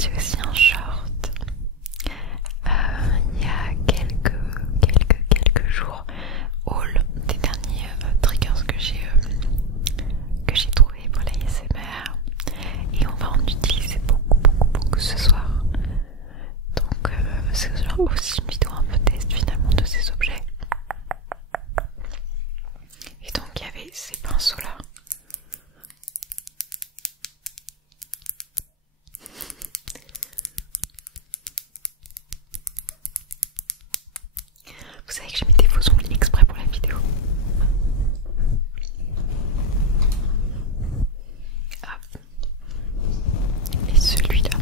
sorti aussi un short il y a quelques jours, haul des derniers triggers que j'ai trouvé pour la ASMR, et on va en utiliser beaucoup ce soir. Donc c'est aussi une vidéo un peu test finalement de ces objets. Et donc il y avait ces pinceaux là. Vous savez que j'ai mis des faux ongles exprès pour la vidéo. Hop. Et celui-là,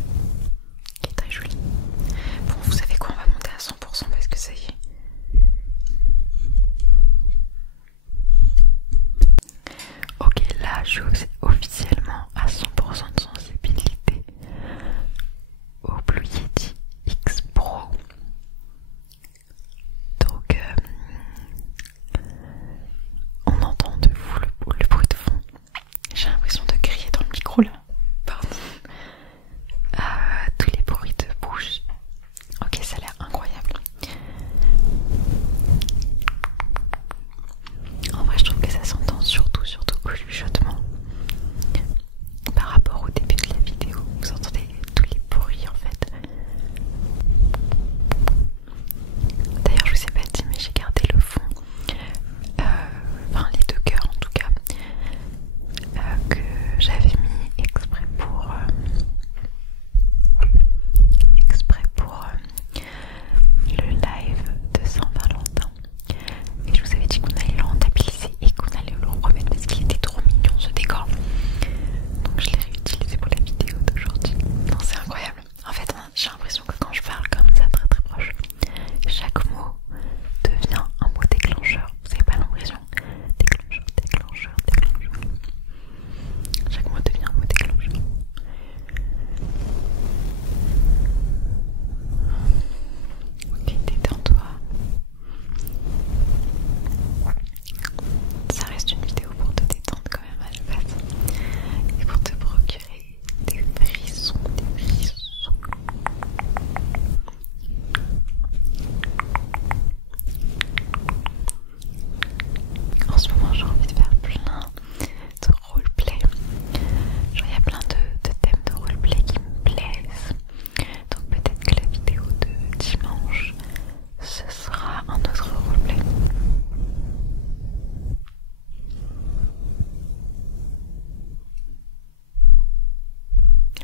qui est très joli. Bon, vous savez quoi, on va monter à 100% parce que ça y est. Ok, là je suis officiellement à 100% de sensibilité au Blue Yeti X Pro. Donc on entend de vous le bruit de fond. J'ai l'impression de crier dans le micro là. Pardon. Tous les bruits de bouche. Ok, ça a l'air incroyable. En vrai, je trouve que ça s'entend surtout au chuchotement. Par rapport au début de la vidéo, vous entendez tous les bruits en fait. D'ailleurs, je vous ai pas dit, mais j'ai gardé le fond, enfin les deux cœurs en tout cas, que j'avais mis exprès pour le live de Saint-Valentin. Et je vous avais dit qu'on allait le rentabiliser et qu'on allait le remettre parce qu'il était trop mignon ce décor. Donc je l'ai réutilisé pour la vidéo d'aujourd'hui. Non, c'est incroyable. En fait, j'ai l'impression que quand je parle comme ça très proche, chaque mot devient un mot déclencheur. Vous n'avez pas l'impression? Déclencheur. Chaque mot devient un mot déclencheur. Ok, détends-toi. Ça reste une vidéo pour te détendre quand même à la base. Et pour te procurer des frissons. En ce moment j'ai envie de faire plein de roleplay. Genre il y a plein de thèmes de roleplay qui me plaisent. Donc peut-être que la vidéo de dimanche, ce sera un autre roleplay.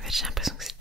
J'ai l'impression que c'est